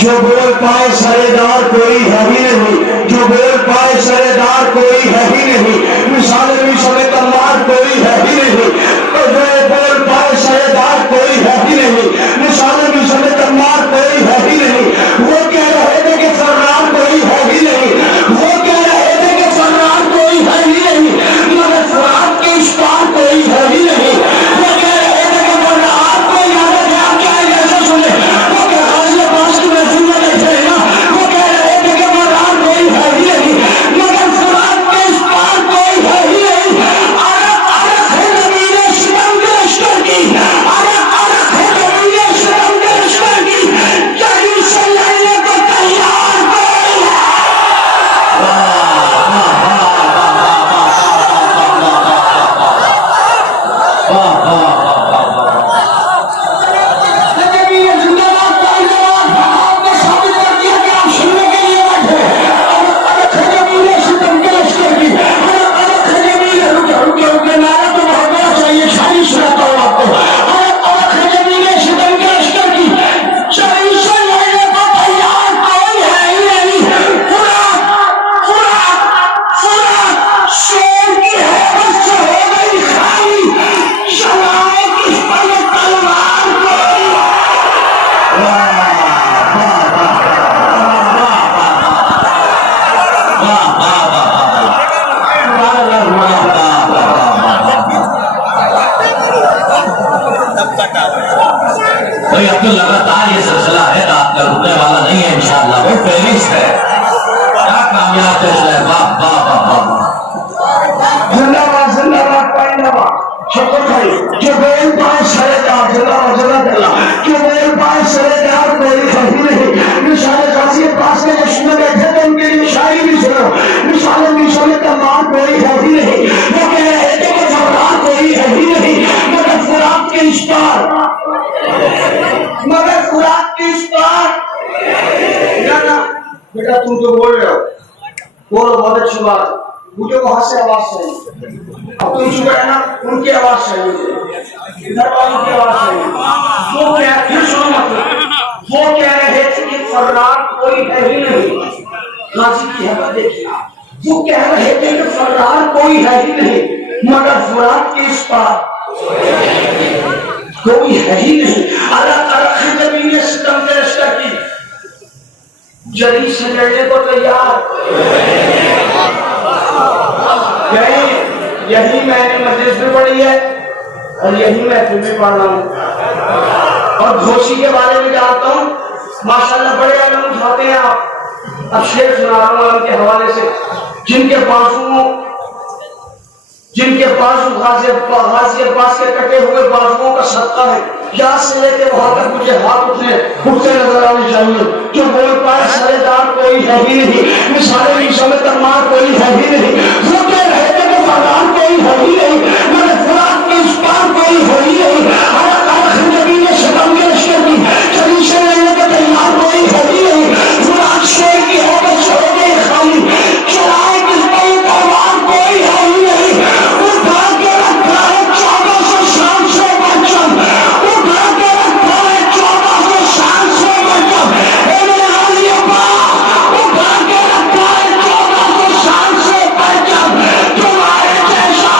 जो बोल पाए सरेदार कोई है ही नहीं, जो बोल पाए सरेदार कोई है ही नहीं, मिसाल में तलवार कोई है ही नहीं, जो बोल पाए सरेदार कोई है ही नहीं, मिसाल में तलवार कोई है ही नहीं। वो कह रहे थे कि फर्रार कोई है ही नहीं, वो कह रहे थे कि फर्रार कोई है ही नहीं, मगर फरार के इस पार कोई है ही नहीं। वो कह रहे थे कि फर्रार कोई है क्या क्या ऐसा सुने, वो कह रहे पास की महफिल में बैठे हैं ना, वो कह रहे थे कि फर्रार कोई है ही नहीं, मगर फरार के इस पार कोई है ही नहीं। अरब अरब है नबीने शिकम के लश्कर की, अरब अरब है नबीने शिकम के लश्कर की, कहीं से लड़ने को तैयार कोई है। भाई अब तो लगातार ये सिलसिला है, रात का रुकने वाला नहीं है इंशाअल्लाह। वो फेरिस है, क्या कामयाब सिलसिला है। वाह वाह वाह वाह, जिंदाबाद जिंदाबाद पाइंदाबाद। शुक्र भाई जो बोल पाए सरेदार, जिंदाबाद जिंदाबाद, जो बोल पाए सरेदार कोई है ही नहीं। मिसाल गाजी के पास में जश्न में बैठे थे, उनके लिए शायरी भी सुनो। मिसाल तलवार कोई है ही नहीं, वो कह रहे थे कि फरार कोई है ही नहीं, मगर फरार के इस पार, मगर फरार के इस पार। बेटा तुम जो बोल रहे हो बोलो, बहुत अच्छी बात, मुझे वहां से आवाज चाहिए। अब तुम चुप है ना, उनकी आवाज चाहिए, इधर वालों की आवाज चाहिए। वो क्या, फिर सुनो मतलब, वो कह रहे थे कि फर्रार कोई है ही नहीं। गाजी की हैबत देखिए, वो कह रहे थे कि फर्रार कोई है ही नहीं, मगर फरार के इस पार कोई है ही नहीं। अलग अलग जमीन ने सितम के लश्कर की, जरी से लड़ने को तैयार। यही मैंने मजलिस में पढ़ी है और यही मैं फिर भी पढ़ रहा हूँ और घोषी के बारे में जानता हूँ। माशाल्लाह बड़े आलम उठाते हैं आप। अब शेर सुना रहा हूँ आलम के हवाले से। जिनके गाजी पास के कटे हुए बाजुओं का सदका है, यहाँ से लेके वहां तक मुझे हाथ उठते नजर आने चाहिए। जो बोल पाए सरेदार कोई है ही नहीं, मिसाले ईशा में तलवार कोई है ही नहीं। वो कह रहे थे कि फरार कोई है ही नहीं, मगर फरार के इस पार कोई है ही नहीं। नबी ने शतम के लश्कर की, कभी से लेने के तैयार कोई है ही नहीं। फरार शेर की होकर छोड़े खाली, चलाए किस पर तलवार कोई है ही नहीं। उठा के रखा है 1400 शान से बचन, उठा के रखा है 1400 शान से बचन। उठा के रखा है 1400 शान से बचन। तुम्हारे जैसा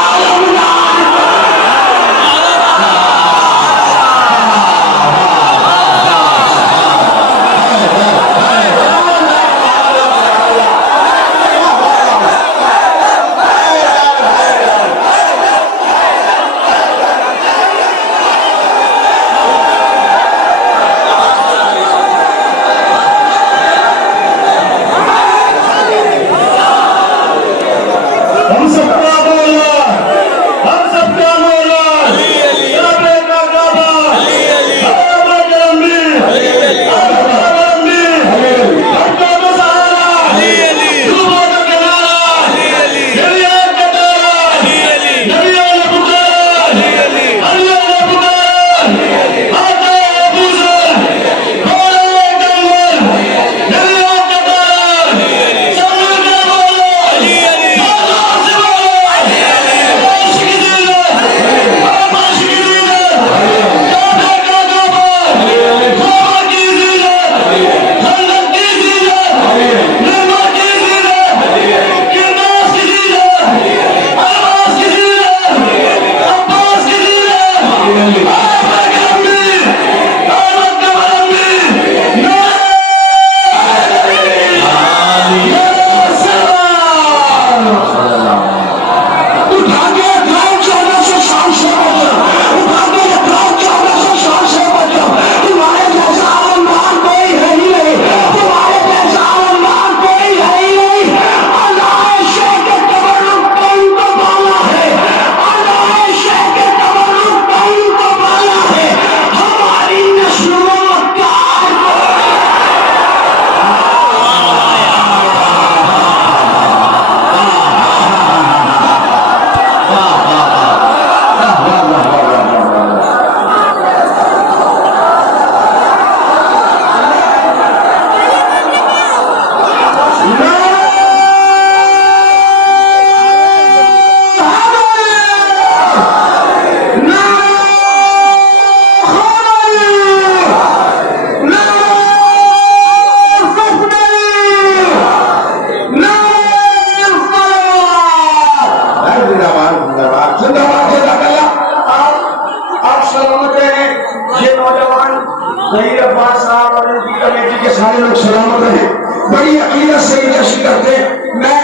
के सारे लोग सलामत रहे। बड़ी अकीदत से ये जश्न करते हैं। मैं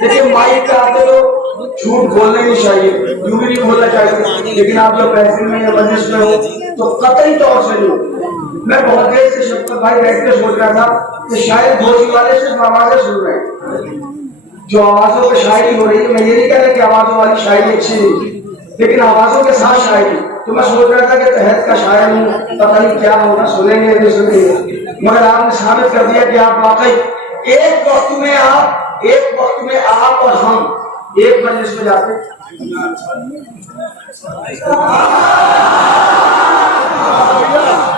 देखिए माइक पे आते तो झूठ बोलना नहीं चाहिए, यूं भी नहीं बोलना चाहिए, लेकिन आप जब महफिल में या मजलिस में हो तो कतई तौर से नहीं। मैं बहुत देर से शफकत भाई बैठ के सोच रहा था कि शायद भोजी वाले सिर्फ आवाजें सुन रहे हैं, जो आवाजों पे शायरी हो रही है। मैं ये नहीं कह रहा कि आवाजों वाली शायरी अच्छी नहीं, लेकिन आवाजों के साथ शायरी। तो मैं सोच रहा था कि तहत का शायर हूँ, पता नहीं क्या होगा, सुनेंगे नहीं सुनेंगे, मगर आपने साबित कर दिया कि आप वाकई एक वक्त में आप और हम एक मजलिस में जाते।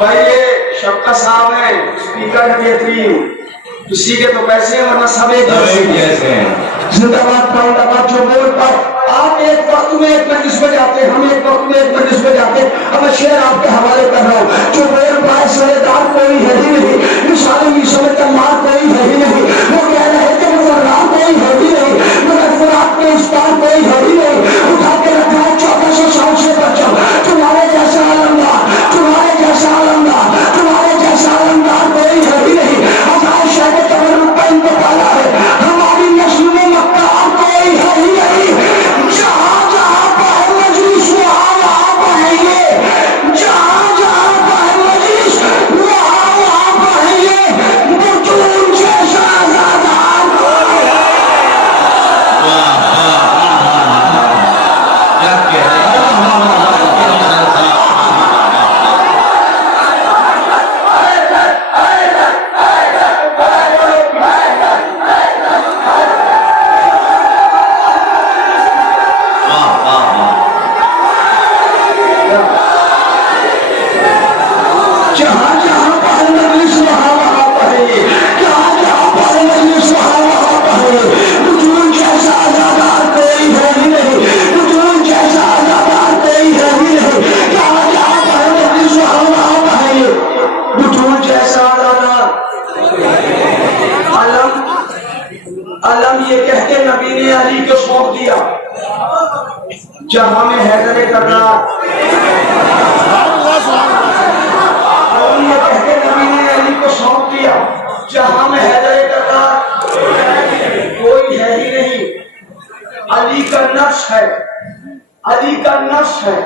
भाई ये शफकत साहब है, स्पीकर है बेहतरीन, किसी के तो पैसे हैं वरना सब एक जैसे हैं। जिंदाबाद पाइंदाबाद जो बोल पाए। आप एक वक्त में एक मजलिस में जाते, हम एक वक्त में एक मजलिस में जाते। अब मैं शेर आपके हवाले कर रहा हूँ। जो बोल पाए सरेदार कोई है ही नहीं, मिसाल तलवार कोई है ही नहीं। वो कह रहे थे मुर्राम कोई है ही नहीं, मगर फुरात के इस पार कोई है ही नहीं। उठा के रखा है 1400 साल से बच्चा। तुम्हारे जैसा आलमदार, तुम्हारे जैसा आलमदार, तुम्हारे जैसा आलमदार कोई है ही नहीं। हमारे शहर के तबरुक पर इनको पाला है, हमारी नस्ल में मक्कार कोई है ही नहीं। जहाँ जहाँ पर मजलिस वहाँ वहाँ पढ़ेंगे, जहाँ जहाँ पर मजलिस वहाँ वहाँ पढ़ेंगे। बुतून जैसा आजादार कोई है। क्या कह रहे हैं? जहाँ जहाँ पर मजलिस वहाँ वहाँ पढ़ेंगे, जहाँ जहाँ पर मजलिस वहाँ वहाँ पढ़ेंगे। बुतून जैसा आजादार कोई है ही नहीं, बुतून जैसा आजादार कोई है ही नहीं। जहाँ जहाँ पर मजलिस वहाँ वहाँ पढ़ेंगे। बुतून जैसा आजादार अलम ये कह के नबी ने अली को सौंप दिया, जहाँ में हैदर कररार। ये कह के नबी ने अली को सौंप दिया, जहाँ में हैदर कररार कोई है ही नहीं। अली का नफ्स है, अली का नफ्स है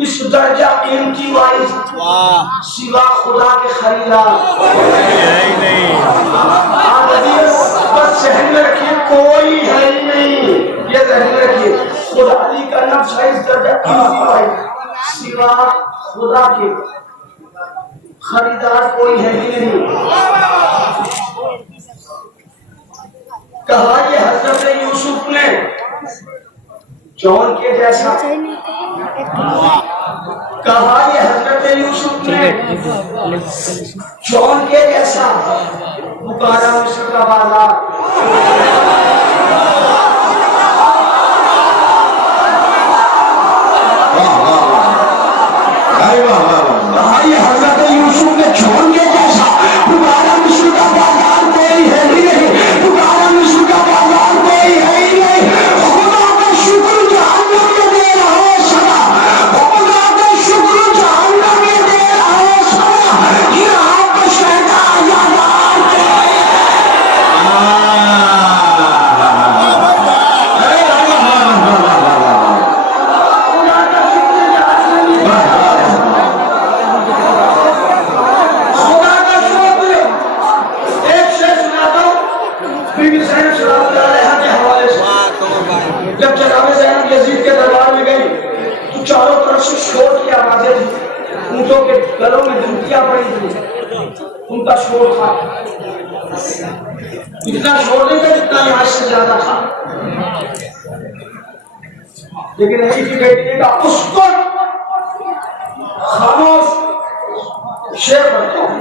इस दर्जा कीमती वाइज सिवा खुदा के खरीदार। बस जहन में रखिए कोई है ही नहीं, ये जहन में रखिए। खुदा अली का नफ्स है इस दर्जा कीमती वाइज सिवा खुदा के खरीदार कोई है ही नहीं। कहा कि हजरत यूसुफ ने जौन के जैसा, कहा ये हजरत यूसुफ ने जौन के जैसा पुकारा मिस्र का बाजार। कहा ये हजरत यूसुफ ने जौन के जैसा पुकारा मिस्र का बाजार कोई है ही नहीं, पुकारा मिस्र का बाजार कोई है ही नहीं। खुदा का शुक्र जहन्नम में दे रहा है सदा, खुदा का शुक्र जहन्नम में दे रहा है सदा। यहाँ पर शहदा आजादार कोई जब जनाब ज़ैनब यजीद के दरबार में गई तो चारों तरफ से शोर की आवाजें थी, ऊँटों के गलों में जूतियां पड़ी थी, उनका शोर था। इतना शोर नहीं था जितना यहाँ से ज्यादा था। लेकिन अली की बेटी ने कहा उसको खामोश, शेर बनता हूँ।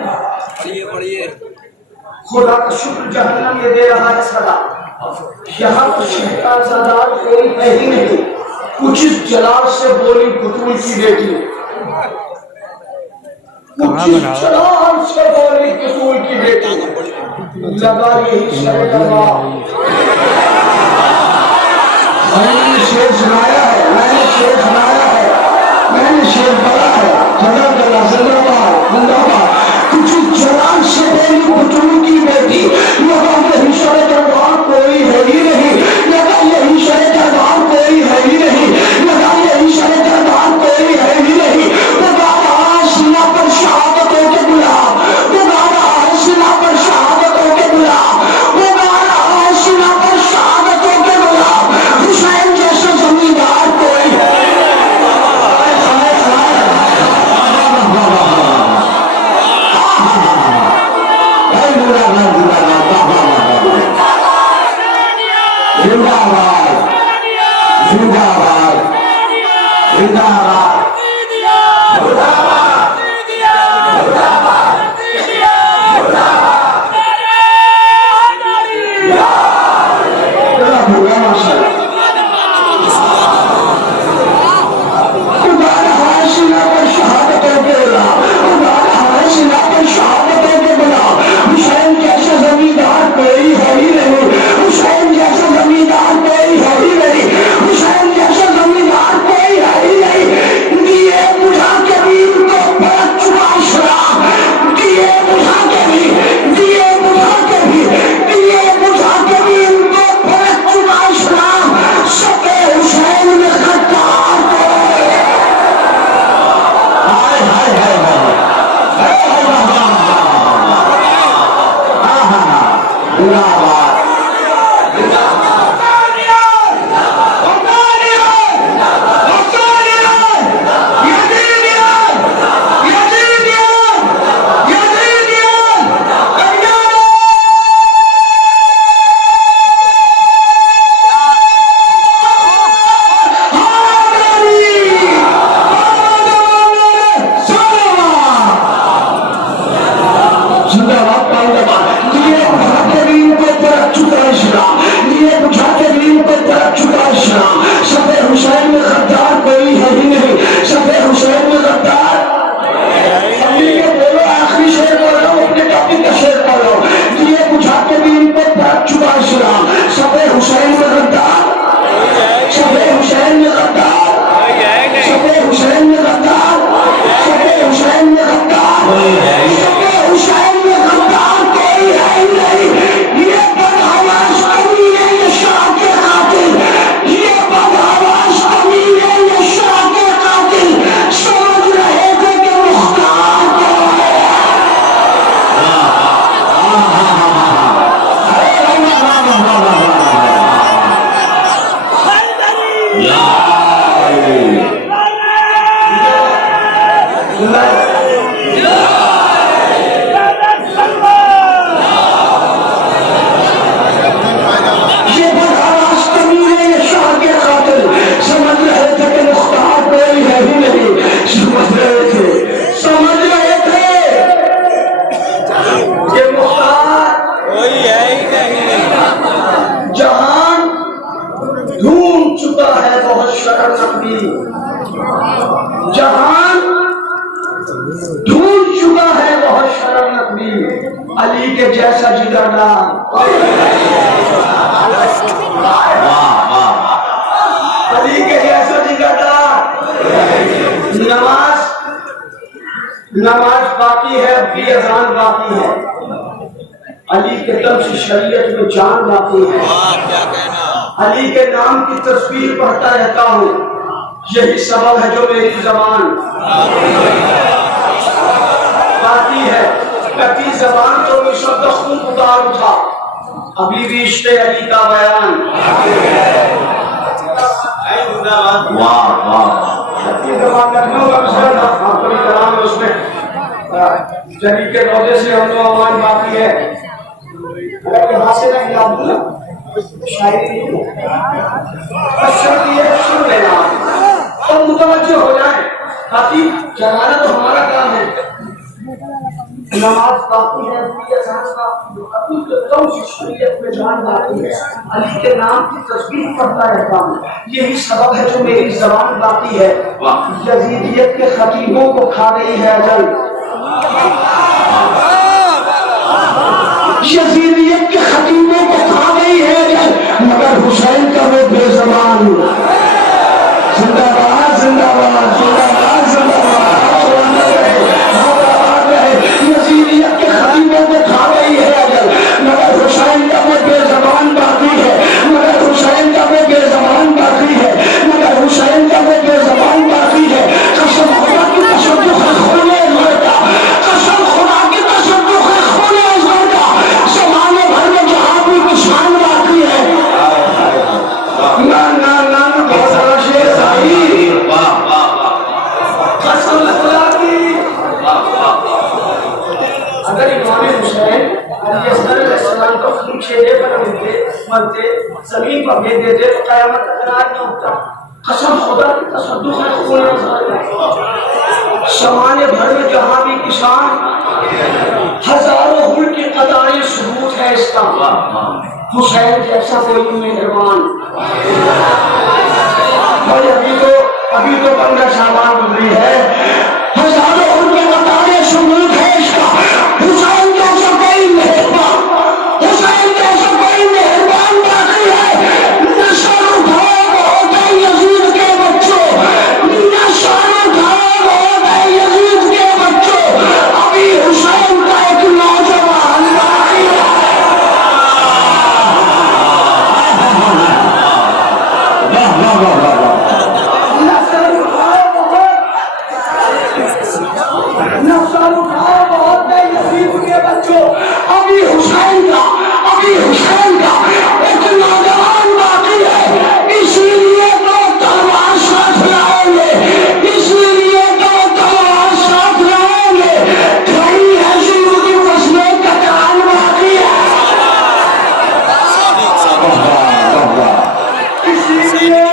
खुदा का शुक्र जहन्नम ये दे रहा है सदा, यहाँ पर शहजादार कोई है ही नहीं। कुछ इस जलाल से बोली बुतूल की बेटी, कुछ इस जलाल से बोली बुतूल की बेटी। लगा यही शहजादा। मैंने शेर सुनाया है, मैंने शेर सुनाया है, मैंने शेर पढ़ा है। जिंदाबाद जिंदाबाद जिंदाबाद। कुछ इस जलाल से बोली जहान ढूंढ चुका है बहुत शर्म नकली अली के जैसा जिगरदार। अली के जैसा जिगरदार। नमाज बाकी है, अभी अजान बाकी है। अली के दम से शरीयत में जान बाकी है। अली के नाम की तस्वीर पढ़ता रहता हूँ, यही सबब है जो मेरी जबान बाकी है। कटी जबान तो मैं शब्द खूब उतार उठा, अभी भी इश्क़ अली का बयान। वाह वाह उसमें जली के रोजे से हम लोग आवाज बाकी है। अगर यहाँ से ना हिला दूँ ना शायरी सुन लेना तो मुतवज्जो हो जाए, ताकि जमाना तो हमारा काम है। नमाज बाकी है, शरीयत में जान बाकी है। अली के नाम की तस्वीर पढ़ता रहता हूँ, यही सबब है जो मेरी जबान बाकी है। यजीदियत के खतीबों को खा गई है अजल। यजीदियत के खतीबों को खा गई है अजल, मगर हुसैन का वो बेज़बान। जिंदाबाद जिंदाबाद जिंदाबाद जिंदाबाद। यजीदियत के खतीबों को खा गई है अजल, मगर हुसैन का वो बेज़बान बाकी है। मगर हुसैन का वो बेज़बान बाकी है। मगर हुसैन का वो बेज़बान बाकी है। कसम खुदा की तशद्दुक़ है खूने अज़हर का। कसम खुदा की तशद्दुक़ है खूने अज़हर का। ज़माने भर में जहाँ भी निशान बाकी है। ना ना ना बहुत सारा शेर भाई। कसम खुदा की। अगर इमाम हुसैन अलैहिस्सलाम को खून छेदे पर मरते जमीन पर भेज देते तो क़यामत तक राज न होता। कसम खुदा की तशद्दुक़ है खून अज़हर का। ज़माने भर में जहाँ भी किसान हजारों हुल की कतारें सबूत है इसका। हुसैन जैसा कोई मेहरबान। और अभी तो 15 शाबान गुजरी है, हजारों हुल की कतारें सबूत है इसका। हुसैन जैसा कोई मेहरबान, हुसैन जैसा कोई मेहरबान बाकी है। नशा उठाओ बहुत है यजीद के बच्चों, नशा उठाओ बहुत है यजीद के बच्चों। अभी हुसैन का एक नौजवान बाकी है। अभी हुसैन का एक नौजवान बाकी है। इसीलिए तो तलवार साथ लाएंगे, इसीलिए तो तलवार साथ लाएंगे। खड़ी है शुरू की फसलें कटान बाकी है। इसीलिए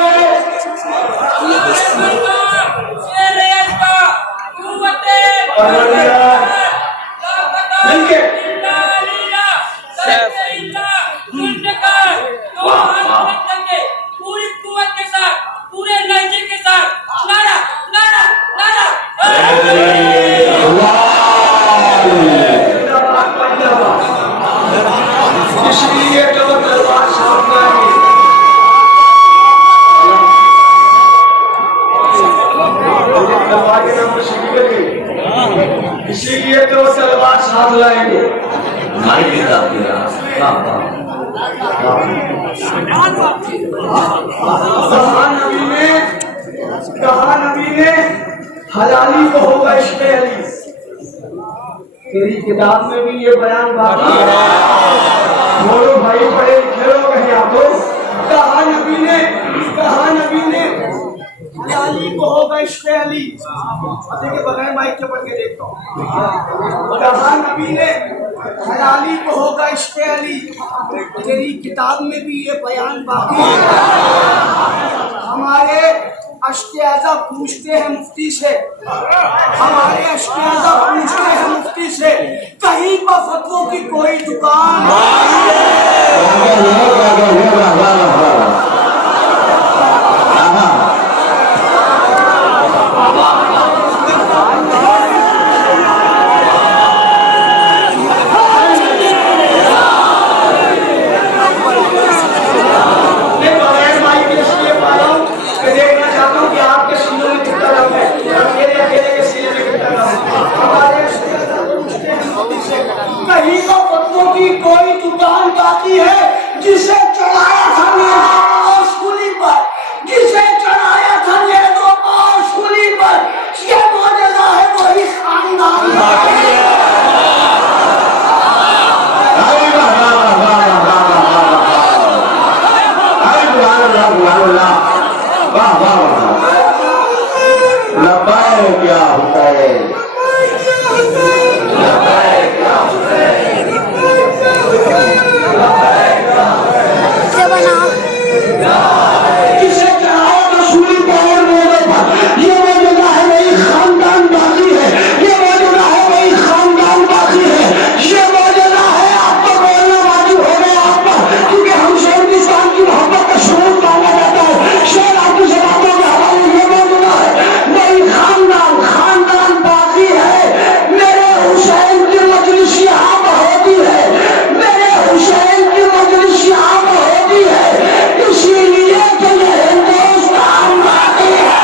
पूरी कुव्वत के साथ, पूरे लहजे के साथ नारा नारा नारा। इसलिए तो तलवार साथ लाएंगे। इसीलिए तो तलवार साथ लाएंगे। माइक भी साफ किया। कहा नबी ने हलाली को होगा इश्क़ अली। तेरी किताब में भी ये बयान बाकी है। बोलो भाई, पढ़े लिखे लोग हैं यहाँ तो। कहा नबी ने हलाली को होगा इश्क़ अली। देखिए बगैर माइक के पढ़ के देखता हूँ। कहा नबी ने हलाली को होगा इश्क़ अली। तेरी किताब में भी ये बयान बाकी है। हमारे अश्क़-ए-आज़ा पूछते हैं मुफ्ती से, हमारे अश्क़-ए-आज़ा पूछते हैं मुफ्ती से, कहीं पर फतवों की कोई दुकान। कोई दुकान बाकी है जिसे चढ़ाया था नेदो सूली पर, जिसे चढ़ाया था नेदो सूली पर, ये मौजूदा है वही खानदान बाकी है। वाह वाह वाह, लबाए क्या होता है, लबाए क्या होता है, जिसे चढ़ाया था सूली पर नेदो पर, ये मौजूदा है वही खानदान बाकी है, ये मौजूदा है वही खानदान बाकी है, ये मौजूदा है। आपको बोलना वाजिब हो गया आपका, क्योंकि हम शेर निशान की मोहब्बत का शुरू माना जाता है। शेर आपकी जबातों के हवाले ये मौजूदा है वही खानदान, खानदान बाकी है। मेरे हुसैन की मजलिस यहाँ पर होती है, मेरे हुसैन की मजलिस यहाँ पर होती है, इसीलिए तो ये हिंदुस्तान बाकी है।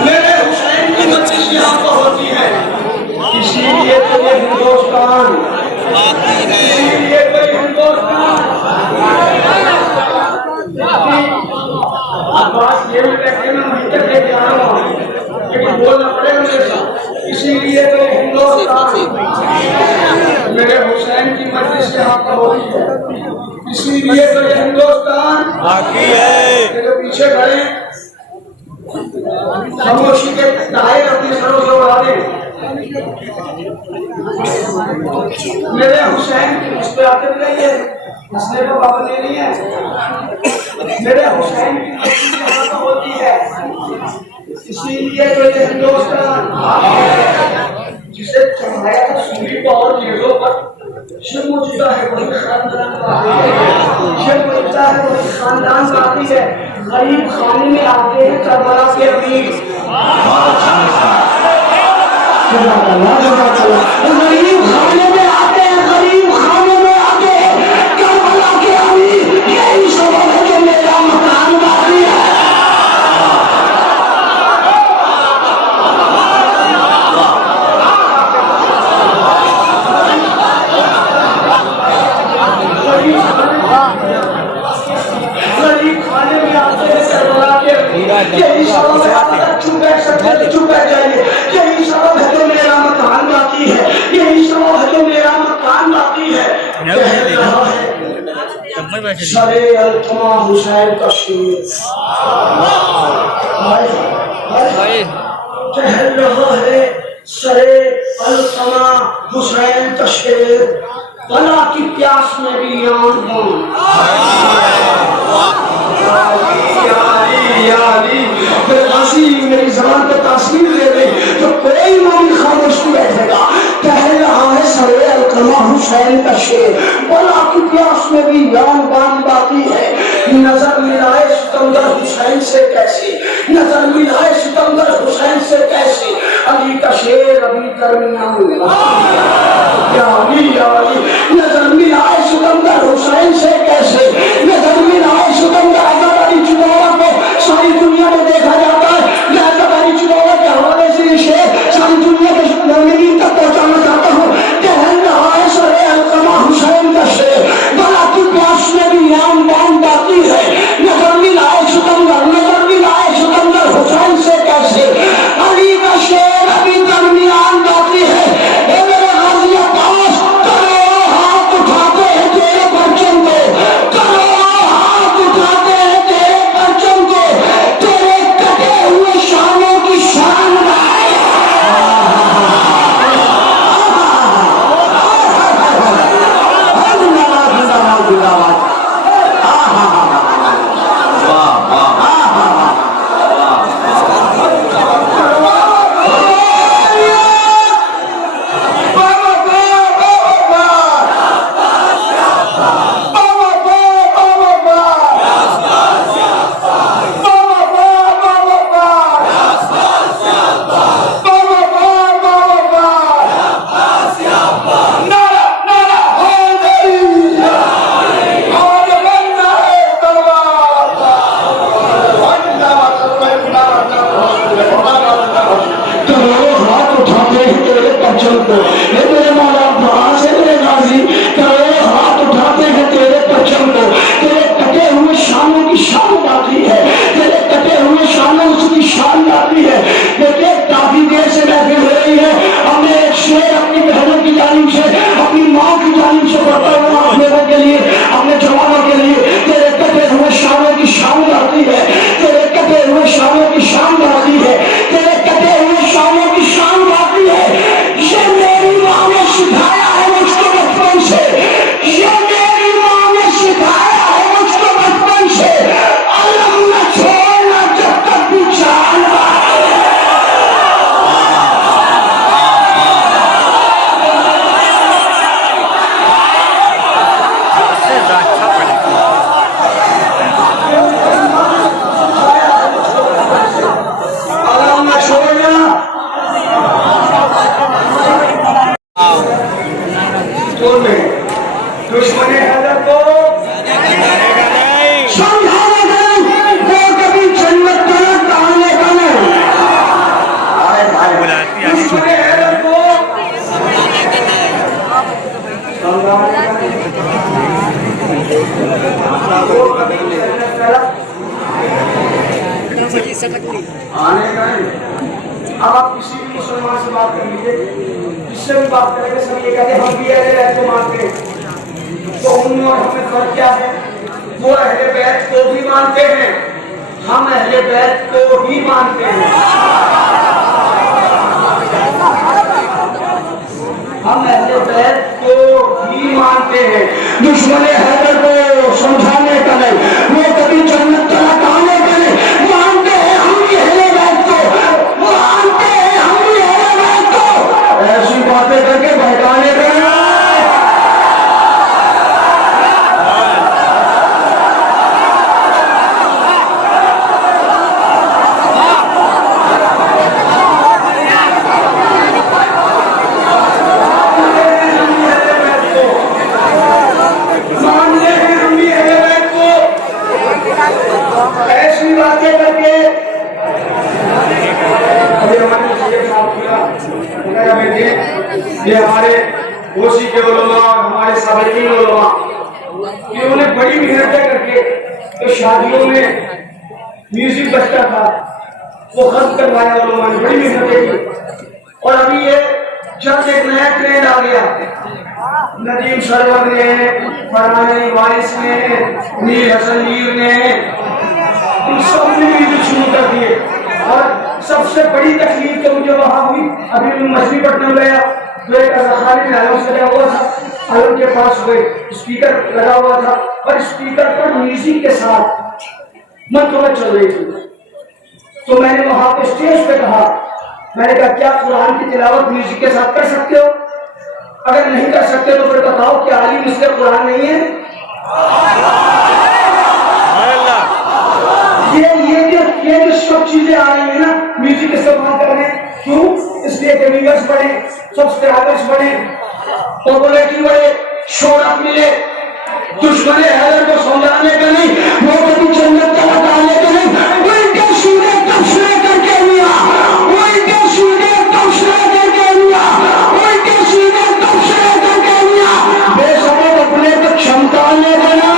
मेरे हुसैन की मजलिस यहाँ पर होती है, इसीलिए तो ये हिंदुस्तान, इसीलिए तो ये हिंदुस्तान। अब बात ये भी कहते ना वहीं तक लेके आ रहा हूँ, लेकिन बोलना पड़ेगा मेरे साथ। इसीलिए तो ये हिंदुस्तान, मेरे हुसैन की मजलिस यहाँ पर होती है, इसीलिए तो ये हिंदुस्तान बाकी है। ये जो पीछे खड़े हैं, खामोशी के दाए अपने सरों से उड़ा दें। मेरे हुसैन की मुस्कुराते भी नहीं है, हंसने का पाबंदी नहीं है। मेरे हुसैन की मस्जिद यहाँ पर होती है, इसीलिए तो ये हिंदुस्तान जिसे चढ़ाया था सूली पर और नेज़ों पर, ये मौजूदा है वही खानदान बाकी है, ये मौजूदा है वही खानदान बाकी है। गरीब खाने में आते हैं करबला के अमीर, गरीब खाने में आते हैं, गरीब खाने में आते हैं करबला के अमीर, यही सबब है कि मेरा मकान बाकी है। गरीब खाने में आते हैं करबला के अमीर, यही सबब है। चुप बैठ जाइए, यही सबब है तो मेरा मकान बाकी है, यही सबब है तो मेरा मकान बाकी है। कह रहा है सरे अल्तमा हुसैन का शेर, कह रहा है सरे अल्तमा हुसैन का शेर, बला की प्यास में भी आन मेरी जबान पर तासीर दे दे तो कोई मोमिन खामोश नहीं बैठेगा। कह रहा है सरे अल्तमा हुसैन का शेर, बला की प्यास में भी यान बान बाकी है। नजर मिलाए सितमगर हुसैन से कैसी, नजर मिलाए सितमगर हुसैन से कैसी, अली का शेर अभी दरमियान नजर मिलाए सितमगर हुसैन से कैसे, नजर मिलाए सितमगर अगर अली चुनाव को सारी दुनिया में देखा जाता है, मैं अली चुनाव के हवाले से ये शेर सारी दुनिया के मोमिनीन तक पहुंचाना चाहता हूँ। कह रहा है सरे अल्तमा हुसैन का शेर, बला की प्यास में भी यान बान बाकी है। नजर मिलाए सितमगर, नजर मिलाए सितमगर हुसैन से कैसे, अली का शेर अभी दरमियान बाकी है। मेरे गाजी अब्बास करे दुश्मन हैदर को समझाने का नहीं, वो कभी जन्नत तलक आने का नहीं। दुश्मन हैदर को समझाने का नहीं, वो कभी जन्नत तलक आने का नहीं। अब आप किसी भी मुसलमान से बात कर लीजिए, जिससे भी बात करेंगे सब ये कहते हैं हम भी अहले बैत को मानते हैं। तो उनमें और हमें फर्क क्या है? वो अहले बैत को भी मानते हैं, हम अहले बैत को ही मानते हैं। हम अहले बैत को ही मानते हैं। दुश्मन हैदर को समझाने का नहीं, वो कभी जन्नत तलक आने का नहीं। मानते हैं हम भी अहले बैत को, मानते हैं हम भी अहले बैत को। ऐसी बातें करके बहकाने का नहीं। ऐसी बातें करके अभी हमारे शेख साहब किया ये हमारे ओसी के उलमा और हमारे साबिकीन उलमा इन्होंने बड़ी मेहनतें करके तो शादियों में म्यूजिक बजता था वो खत्म करवाया उलमा ने, बड़ी मेहनतें की। और अभी ये जब एक नया ट्रेंड आ गया, नदीम सरवर ने, फरहान वारिस ने, मीर हसन मीर ने, इन सब ने म्यूजिक शुरू कर दिए। और सबसे बड़ी तकलीफ तो मुझे वहां हुई, अभी मैं मछलीपट्टनम गया तो एक खालिद आलम से लगा हुआ था, आलम के पास गए, स्पीकर लगा हुआ था और स्पीकर पर म्यूजिक के साथ मंतवत चल रही थी। तो मैंने वहां पे स्टेज पे कहा, मैंने कहा क्या कुरान की तिलावत म्यूजिक के साथ कर सकते हो? अगर नहीं कर सकते तो फिर बताओ कि आलिम इसलिए कुरान नहीं है? ये जो सब चीजें आ रही है ना म्यूजिक इस्तेमाल करने, क्यों? इसलिए कि व्यूअर्स बढ़े, सब्सक्राइबर्स बढ़े, पॉपुलैरिटी बढ़े, शोहरत मिले। दुश्मन हैदर को समझाने का नहीं, वो कभी जन्नत तलक आने का नहीं। उनके सीधे तबसरे करके लिया, उनके सीधे तबसरे करके लिया, उनके सीधे तबसरे करके लिया। बेसबब अपने को क्षमता ने बना।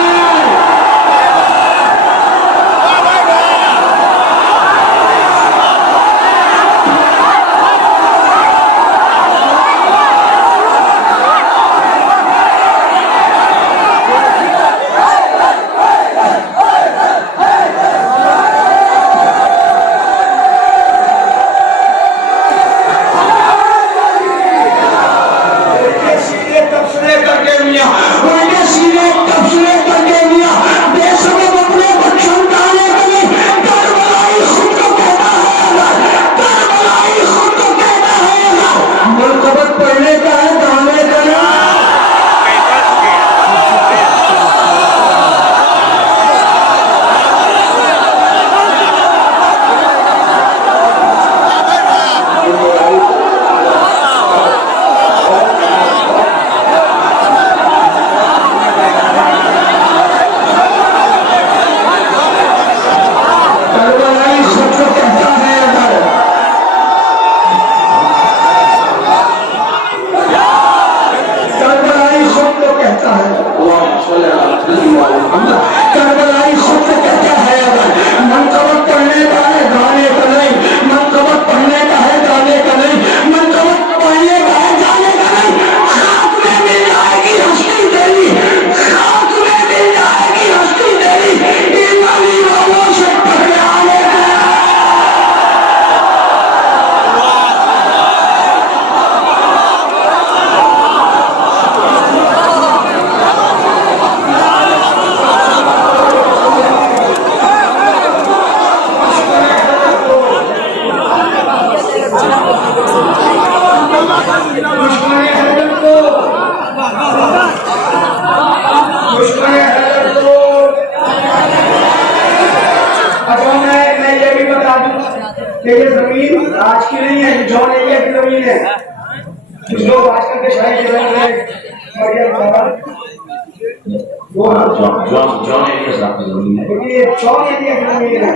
जॉन एलियस आपकी जमीन है। क्योंकि ये जॉन एलियस की जमीन है।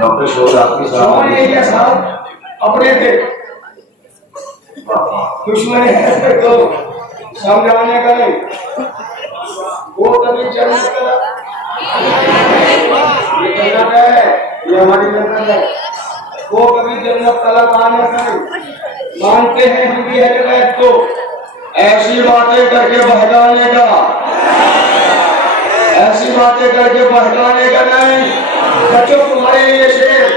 डॉक्टर शोर आपकी जॉन एलियस साहब अपने थे, दुश्मन है तो समझाने का नहीं, वो कभी जन्नत का, ये जन्नत है, ये हमारी जन्नत है, वो कभी जन्नत तलब आने का नहीं। मानते हैं हम भी अहले बैत को, ऐसी बातें करके बहकाने का, ऐसी बातें करके बहकाने का नहीं। बच्चों तुम्हारे लिए शेर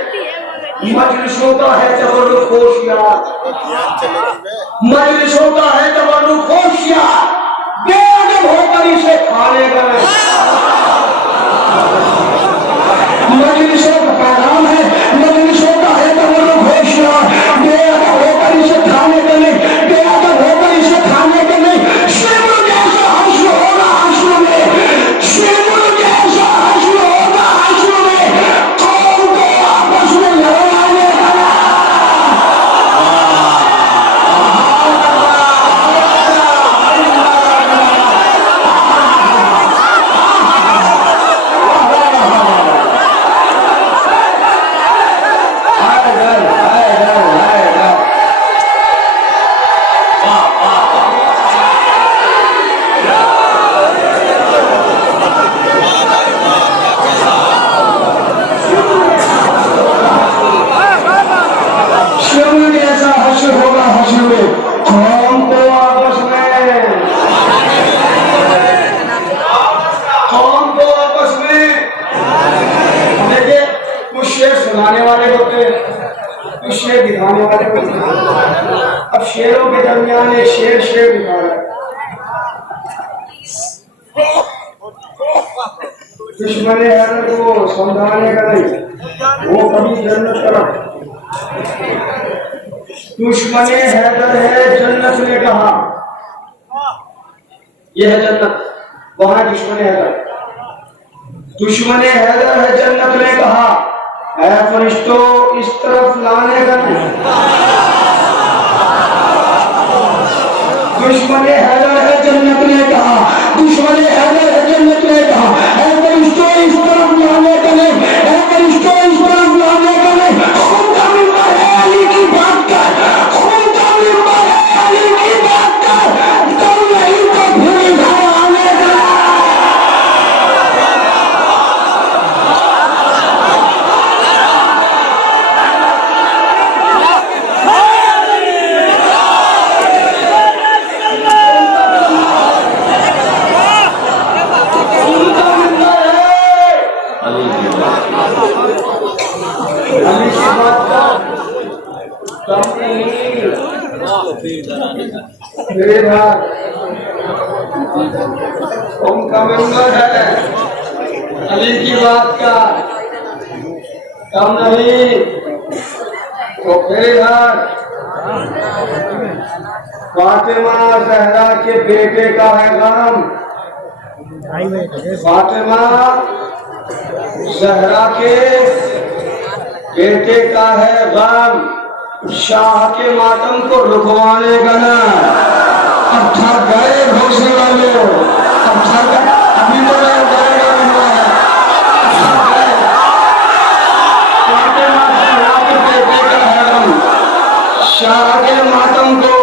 मजलिसों का है तबर्रुक होशियार, मजलिसों का है तबर्रुक होशियार, बेअदब होकर इसे खाने का नहीं। मजलिसों का पैगाम है, मजलिसों का है तबर्रुक होशियार, बेअदब होकर इसे खाने का नहीं, बेअदब होकर इसे खाने का नहीं। शिमर जैसा हश्र होगा हश्र में, शिमर जैसा हश्र होगा हश्र में, कौम को आपस में लड़वाने का नहीं। शिमर जैसा हश्र होगा हश्र में, कौम को आपस में, कौम को आपस में। देखिए कुछ शेर सुनाने वाले होते हैं, कुछ शेर दिखाने वाले होते हैं। अब शेरों के दरमियान एक शेर दिखा रहा है। दुश्मन हैदर को समझाने का नहीं, वो कभी जन्नत तरफ। दुश्मन हैदर है जन्नत ने कहा, यह है जन्नत, वहां दुश्मन हैदर, दुश्मन हैदर है जन्नत ने कहा, ऐ फरिश्तों इस तरफ लाने का नहीं। दुश्मन हैदर है जन्नत ने कहा, दुश्मन हैदर है जन्नत ने कहा, ऐ फरिश्तों इस तरफ लाने का नहीं, ऐ फरिश्तों इस तरफ लाने का नहीं। खून का मिंबर है अली की बात कर, खून का मिंबर है अली की बात कर, तुम नहीं तो फिर इधर आने का। अली की बात का कम नहीं, मेरे भाई उनका मेंबर है, अली की बात का कम नहीं। तो मेरे भाई फातिमा जहरा के बेटे का है गम, फातिमा जहरा के बेटे का है गम, शाह के मातम को रुकवाने का ना। अब थक गए भोसले वाले, अब थक गए, अभी तो मैं डरेगा हुआ है। फातिमा जहरा के बेटे का है गम, शाह के मातम को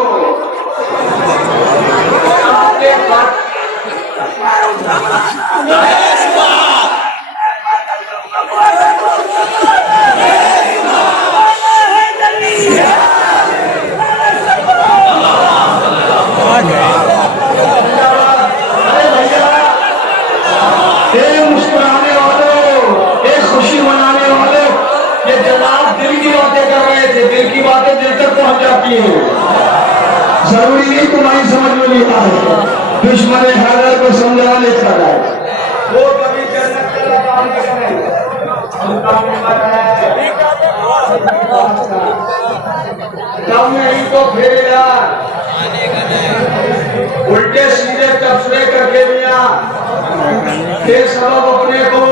मुस्कुराने वालों, एक खुशी मनाने वालों, ये जनाब दिल की बातें कर रहे थे, दिल की बातें दिल तक पहुंच जाती है। जरूरी नहीं तुम्हारी समझ में नहीं आ रही, दुश्मन हैदर को समझाने का है, वो कभी जन्नत का काम करें। कम नहीं तो फिर यार उल्टे सीधे तबसरे करके मियां के सबब अपने को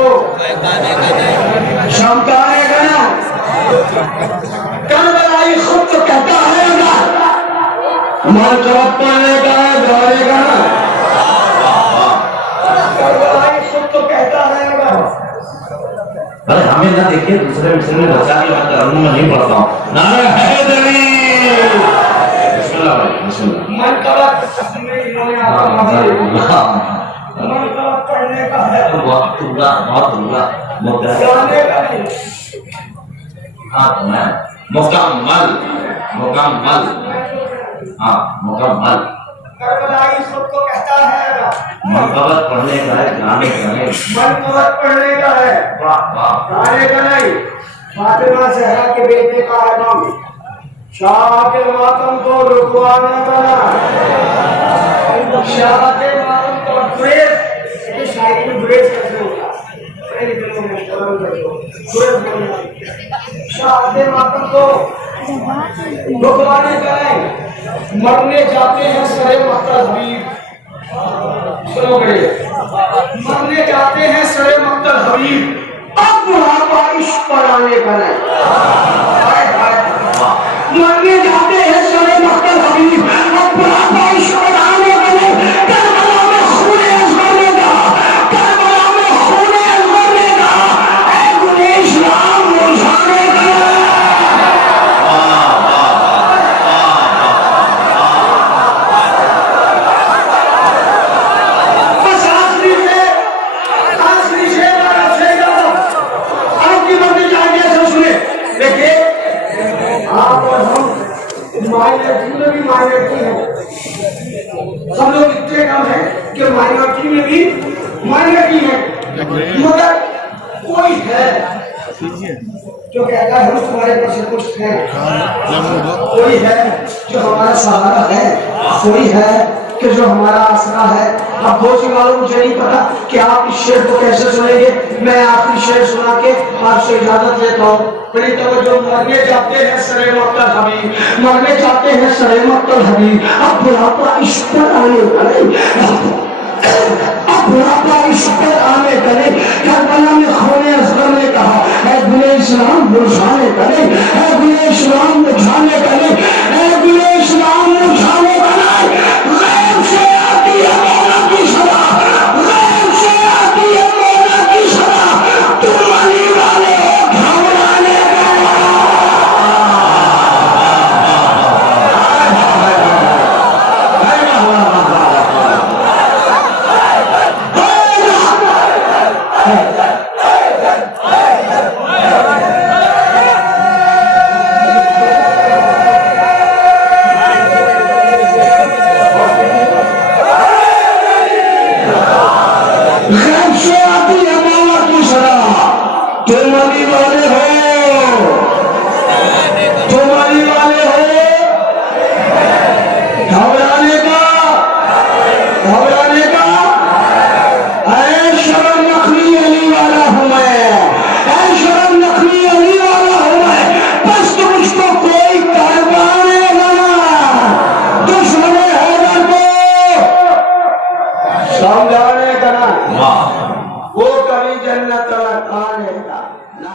क्षमताने का ना। करबलाई खुद तो कहता है ना, हमारे जवाब पाने का है, दोहरे का ना। करबलाई सबको कहता है अरे हमें ना देखिए दूसरे विषय में बचा के बात करूँ मैं नहीं पढ़ता हूँ नारे हैदरी बिस्मिल्लाह भाई बिस्मिल्लाह मन तलक में इन्होंने आपका मन तलक पढ़ने का है बहुत होगा गाने का नहीं हाँ तो मैं मुकम्मल मुकम्मल हाँ मुकम्मल करबलाई सबको कहता है मनकबत पढ़ने का है गाने का है मन तलक पढ़ने का है वाह वाह गाने का नहीं फातिमा जहरा के बेटे का है नाम शाह के मातम को रुकवाने का शाह के मातम को ड्रेस शायरी में ड्रेस कैसे होता शाह के मातम को रुकवाने का नहीं मरने जाते हैं सरे मक्तल हबीब सुनो बड़े मरने जाते हैं सरे मक्तल हबीब अब बुढ़ापा इश्क पर आने का नहीं मरने जाते हैं सरे मक्तल हबीब अब बुढ़ापा इश्क पर आने का नहीं करबला में खूने अज़मर का करबला में खूने अज़मर का ऐ गुने इस्लाम मुरझाने का सब लोग इतने कम है कि माइनॉरिटी में भी माइनॉरिटी है मगर कोई है जो कहता है हम तुम्हारे पर से कुछ है कोई है जो हमारा सहारा है कोई है कि जो हमारा आसरा है अब बहुत सी बातों मुझे नहीं पता कि आप इस शेर को कैसे सुनेंगे मैं आखिरी शेर सुना के आपसे इजाजत लेता हूँ बड़ी तवज्जो मरने जाते हैं सरे मक्तल हबीब मरने जाते हैं सरे मक्तल हबीब अब बुढ़ापा इश्क पर आने का नहीं अब बुढ़ापा इश्क पर आने का नहीं करबला में खूने अज़मर ने कहा है गुने इस्लाम मुरझाने का नहीं है गुने इस्लाम मुरझाने का नहीं है गुने इस्लाम मुरझाने का नहीं गैब से आती है मौला की सदा गैब से आती है मौला की सदा तुम अली वाले हो घबराने गैब से आती है मौला की सदा तुम अली वाले हो तुम अली वाले हो घबराने का ऐ शर्म नखली अली वाला हूँ मैं ऐ शर्म नखली अली वाला हूँ मैं बस तो मुझको कोई करवाने लगा दुश्मन हैदर को समझाने का ना वाह वो कभी जन्नत तक आने का ना